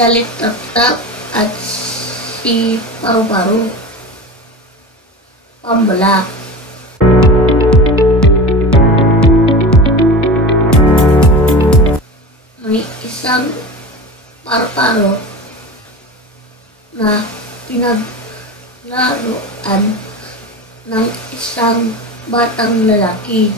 Salitap-tap at si Paru-Paru. Pambala. May isang paru-paro na pinaglaruan ng isang batang lalaki.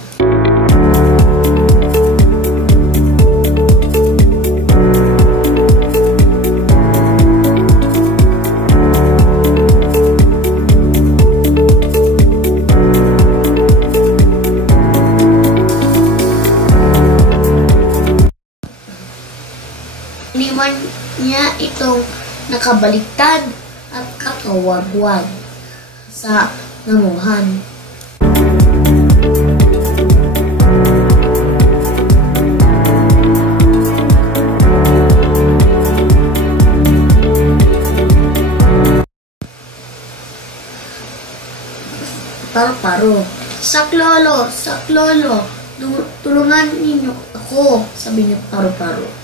Iniwan niya itong nakabaliktad at kakawagwag sa damuhan. Paru-paro. Saklolo, saklolo, tulungan ninyo ako, sabi niya Paru-paro.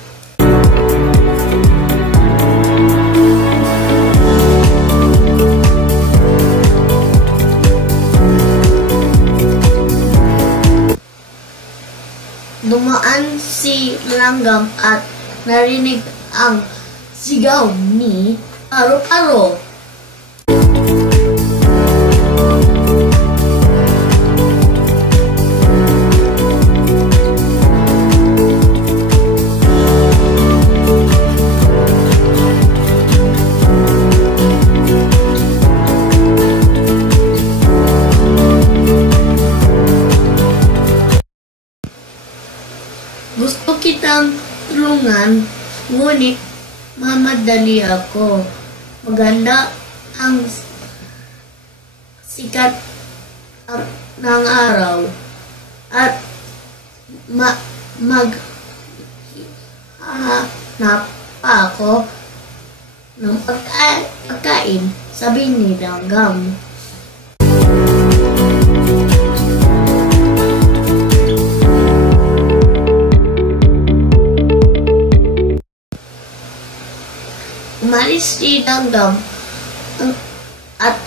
Dumaan si Langgam at narinig ang sigaw ni Paru-Paro. Gusto kitang tulungan, ngunit mamadali ako. Maganda ang sikat ng araw at maghanap pa ako ng pagkain, sabi ni Langgam. Umalis si Langgam at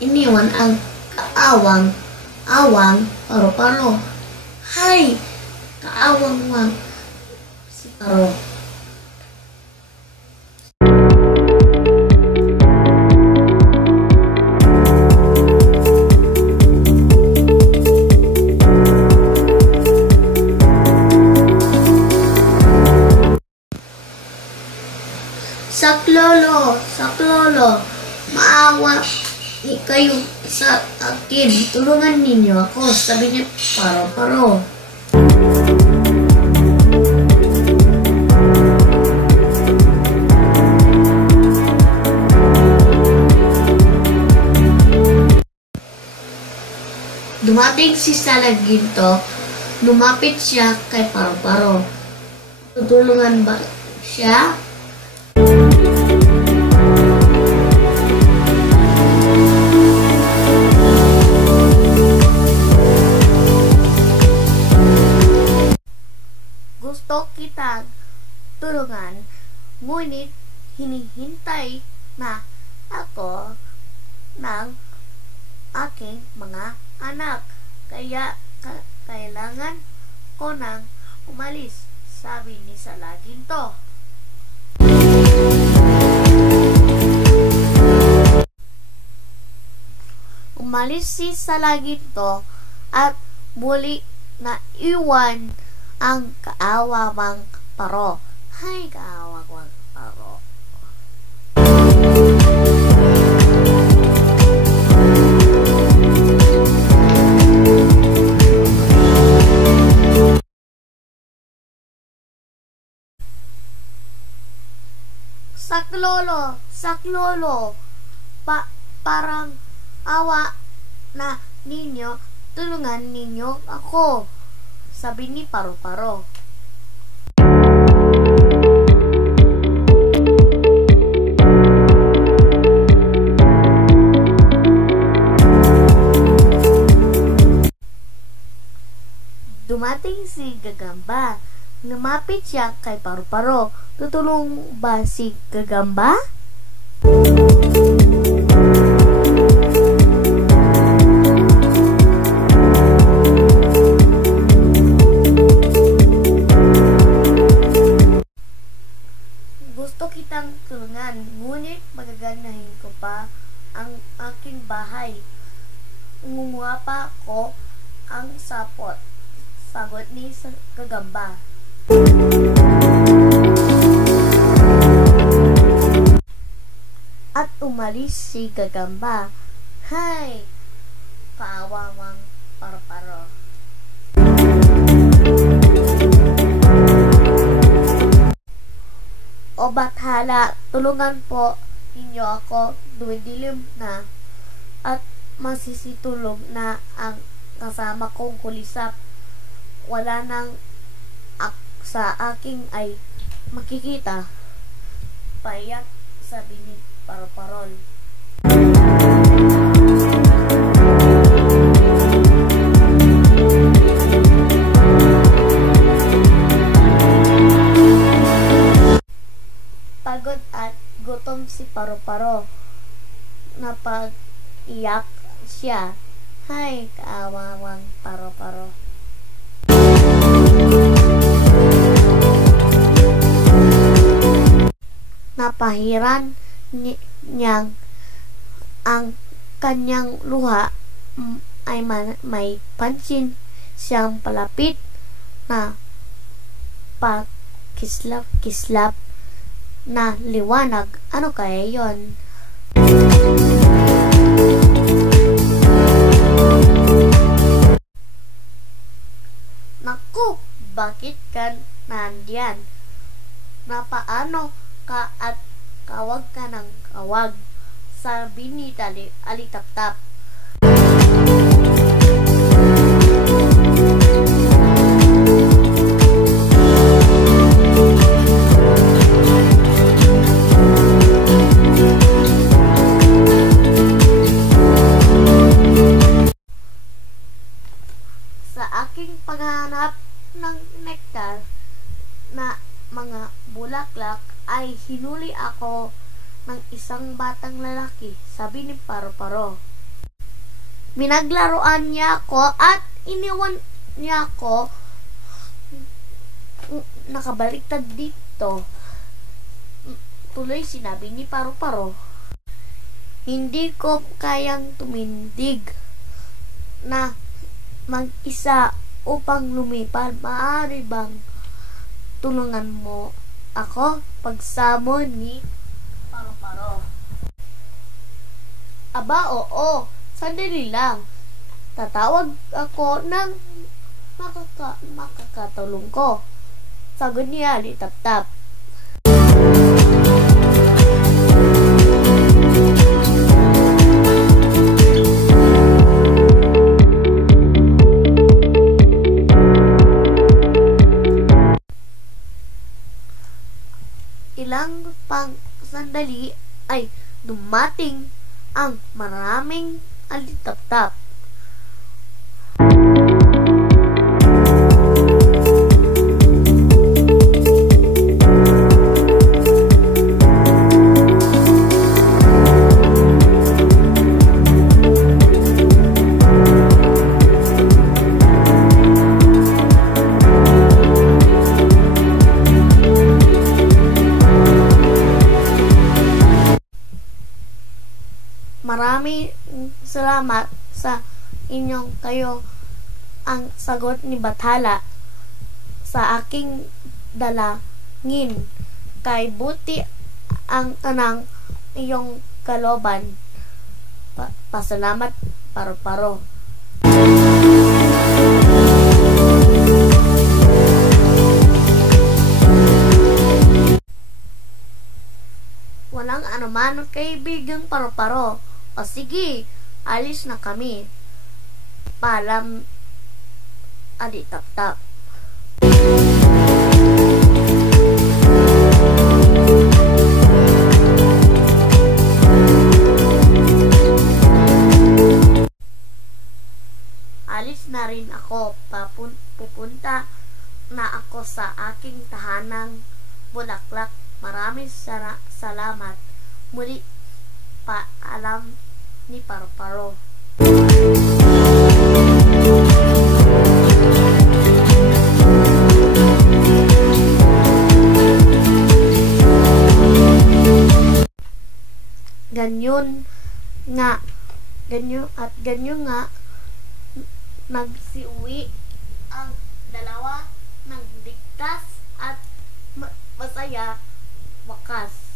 iniwan ang kaawang Paru-Paro. Hay! Kaawang si Paro. Saklolo, saklolo, maawa kayo sa akin. Tulungan ninyo ako, sabi niya Paru-Paro. Dumating si Salaginto, lumapit siya kay Paru-Paro. Tutulungan ba siya? Gusto kitang tulungan, ngunit hinihintay na ako ng aking mga anak. Kaya kailangan ko nang umalis, sabi ni Salaginto. Umalis si Salaginto at muli na iwan ang kaawawang Paro. Hay, kaawawang Paro. Saklolo, saklolo, parang awa na ninyo, tulungan ninyo ako, sabi ni Paru-Paro. Dumating si Gagamba, Lumapit siya kay Paru-Paro. Tutulong ba si Gagamba? Gusto kitang tulungan, ngunit magaganahin ko pa ang aking bahay. Umuha pa ko ang sapot. Sagot ni Gagamba. At umalis si Gagamba. Hay! Kaawawang Paru-Paro. O Bathala, tulungan po ninyo ako, dumidilim na at masisitulog na ang kasama kong kulisap. Wala nang sa aking ay makikita. Payak, sabi ni Paru-Parol. Pagod at gutom si Paru-Paro. Napag-iyak siya. Hay, kaawawang Paru-Paro. Napahiran niyang ang kanyang luha ay may pansin siyang palapit na pakislap-kislap na liwanag. Ano kaya yon? Naku, bakit ka nandiyan? Napaano ka at kawag ka ng kawag? Sabi ni Alitap-Tap. Sa aking paghahanap ng nektar na mga bulaklak ay hinuli ako ng isang batang lalaki, sabi ni Paru-Paro. Binaglaruan niya ako at iniwan niya ako nakabaliktad dito. Tuloy sinabi ni Paru-Paro. Hindi ko kayang tumindig na mag-isa upang lumipad. Maaari bang tulungan mo ako? Pagsamon ni Paru-Paro. Aba, oo. Sandali lang. Tatawag ako ng makakatulong ko. Sagot niya ni Tap-Tap. Ilang pang sandali ay dumating ang maraming alitap-tap. Maraming salamat sa inyong kayo ang sagot ni Bathala sa aking dalangin. Kay buti ang kanang iyong kaloban. Pasalamat, Paru-Paro. Walang anuman, kaibigang Paru-Paro. O sige, alis na kami. Paalam, Alitap-Tap. Alis na rin ako. Pupunta na ako sa aking tahanang Bulaklak. Maraming salamat. Muli, paalam ni Paru-Paro. Ganyan nga nagsiuwi ang dalawa ng ligtas at masaya wakas.